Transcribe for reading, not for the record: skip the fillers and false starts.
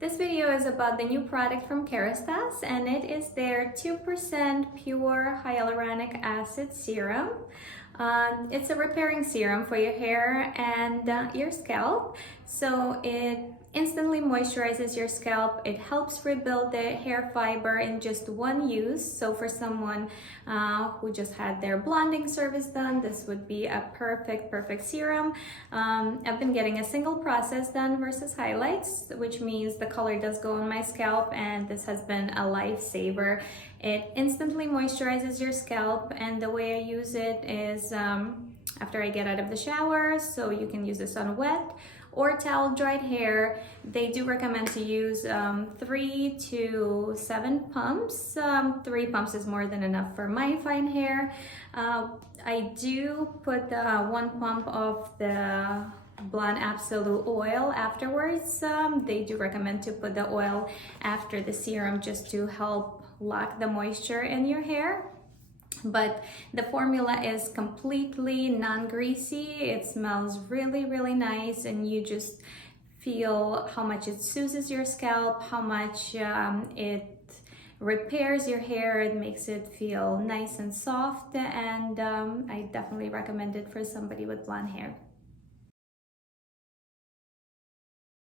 This video is about the new product from Kérastase, and it is their 2% Pure Hyaluronic Acid Serum. It's a repairing serum for your hair and your scalp. So it instantly moisturizes your scalp. It helps rebuild the hair fiber in just one use. So for someone who just had their blonding service done, this would be a perfect serum. I've been getting a single process done versus highlights, which means the color does go on my scalp, and this has been a lifesaver. It instantly moisturizes your scalp, and the way I use it is after I get out of the shower, so you can use this on wet or towel dried hair. They do recommend to use 3 to 7 pumps. 3 pumps is more than enough for my fine hair. I do put 1 pump of the Blond Absolu oil afterwards. They do recommend to put the oil after the serum just to help lock the moisture in your hair. But the formula is completely non-greasy. It smells really nice, and you just feel how much it soothes your scalp, how much it repairs your hair. It makes it feel nice and soft, and I definitely recommend it for somebody with blonde hair.